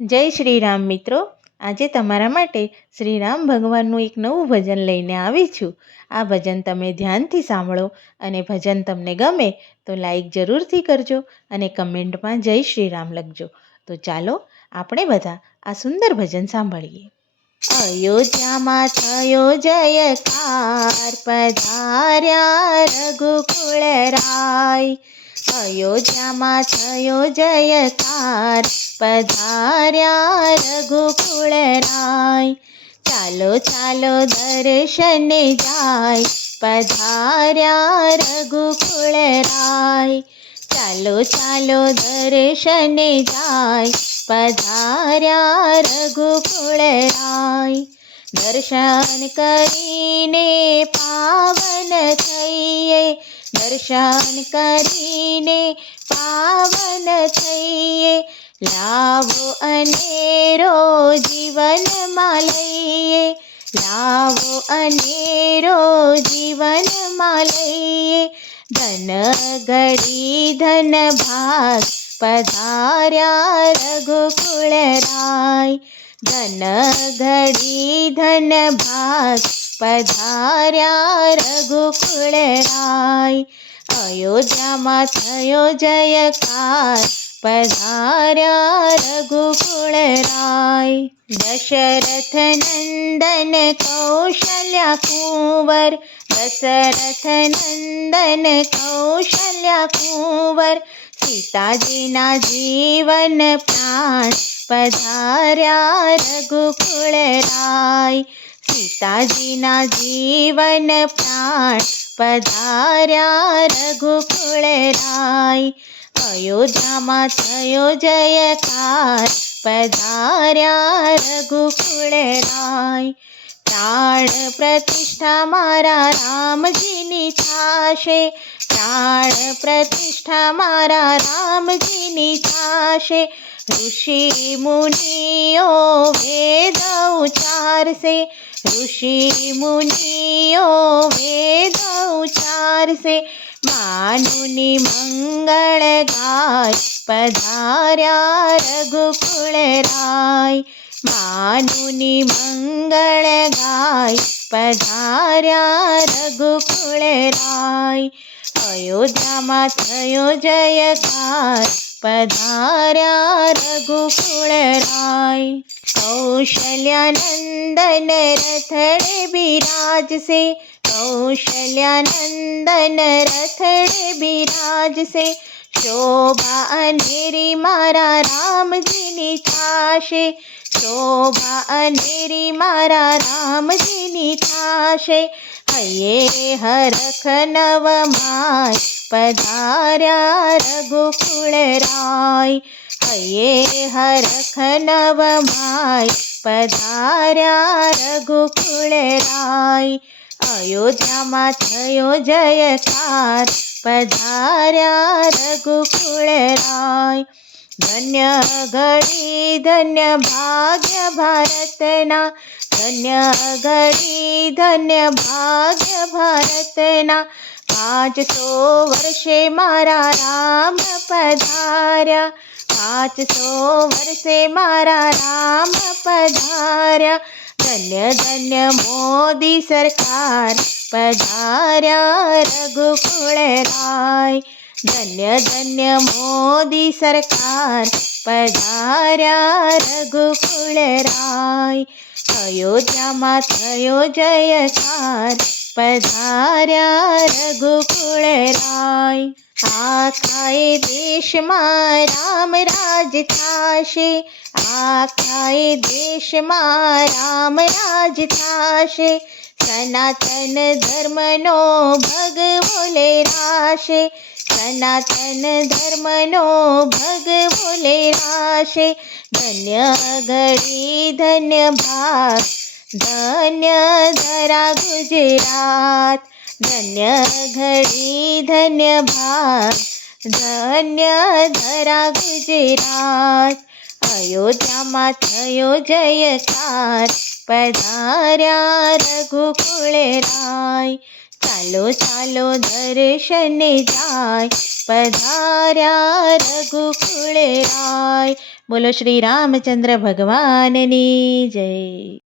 જય શ્રી રામ મિત્રો. આજે તમારા માટે શ્રી રામ ભગવાનનું એક નવું ભજન લઈને આવી છું. આ ભજન તમે ધ્યાનથી સાંભળો અને ભજન તમને ગમે તો લાઈક જરૂરથી કરજો અને કમેન્ટમાં જય શ્રી રામ લખજો. તો ચાલો આપણે બધા આ સુંદર ભજન સાંભળીએ. અયોધ્યામાં થયો જયકાર, પધાર્યા રઘુકુળ રાય. અયોધ્યામાં થયો જયકાર, પધાર્યા રઘુકુળ રાય. ચાલો ચાલો દર્શને જાય, પધાર્યા રઘુકુળ રાય. ચાલો ચાલો દર્શને જાય, પધાર્યા રઘુકુળ રાય. દર્શન કરીને પાવન થઈએ, દર્શન કરીને પાવન થઈએ. લાવો અનેરો જીવનમાં લઈએ, લાવો અનેરો જીવનમાં લઈએ. ધન ઘડી ધન ભાગ, પધાર્યા રઘુકુળ રાય. ધન ઘડી ધન ભાગ, પધાર્યા રઘુકુળ રાય. અયોધ્યામાં થયો જયકાર, પધાર્યા રઘુકુળ રાય. દશરથ નંદન કૌશલ્યા કુંવર, દશરથ નંદન કૌશલ્યા કુંવર. સીતાજીના જીવન પ્રાણ, પધાર્યા રઘુકુળ રાય. સીતાજીના જીવન પ્રાણ, પધાર્યા રઘુકુળ રાય. અયોધ્યામાં થયો જયકાર, પધાર્યા રઘુકુળ રાય. પ્રાણ પ્રતિષ્ઠા મારા રામજીની થાશે, પ્રાણ પ્રતિષ્ઠા મારા રામજીની થાશે. ઋષિ મુનિઓ વેદ ઉચ્ચારશે, ઋષિ મુનિઓ વેદ ઉચ્ચારશે. માનુની મંગળ ગાય, પધાર્યા રઘુકુળ રાય. માનુની મંગળ ગાય, પધાર્યા રઘુકુળ રાય. અયોધ્યામાં થયો જયકાર, પધાર્યા રઘુકુળ રાય. કૌશલ્યાનંદન રથડે બિરાજશે, કૌશલ્યાનંદન રથડે બિરાજશે. શોભા અનેરી મારા રામજીની થાશે, શોભા અનેરી મારા રામજીની થાશે. હૈયે હરખ નવમાય, પધાર્યા રઘુકુળ રાય. હૈયે હરખ નવમાય, પધાર્યા રઘુકુળ રાય. અયોધ્યામાં થયો જયકાર, પધાર્યા રઘુકુળ રાય. ધન્ય ઘડી ધન્ય ભાગ્ય ભારતના, ધન્ય ઘડી ધન્ય ભાગ્ય ભારતના. 500 વર્ષે મારા રામ પધાર્યા, 500 વર્ષે મારા રામ પધાર્યા. ધન્ય ધન્ય મોદી સરકાર, પધાર્યા રઘુકુળ રાય. ધન્ય ધન્ય મોદી સરકાર, પધાર્યા રઘુકુળ રાય. અયોધ્યામાં થયો જયકાર, પધાર્યા રઘુકુળ રાય. આખાએ દેશમાં રામ રાજ થાશે, આખાએ દેશમાં રામ રાજ થાશે. સનાતન ધર્મનો ભગવો લહેરાશે, સનાતન ધર્મનો ભગવો લહેરાશે. ધન્ય ઘડી ધન્ય ભાગ, ધન્ય ધરા ગુજરાત. ધન્ય ઘડી ધન્ય ભાગ, ધન્ય ધરા ગુજરાત. અયોધ્યામાં થયો જયકાર, પધાર્યા રઘુકુળ રાય. ચાલો ચાલો દર્શને જાય, પધાર્યા રઘુકુળ રાય. બોલો શ્રી રામચંદ્ર ભગવાનની જય.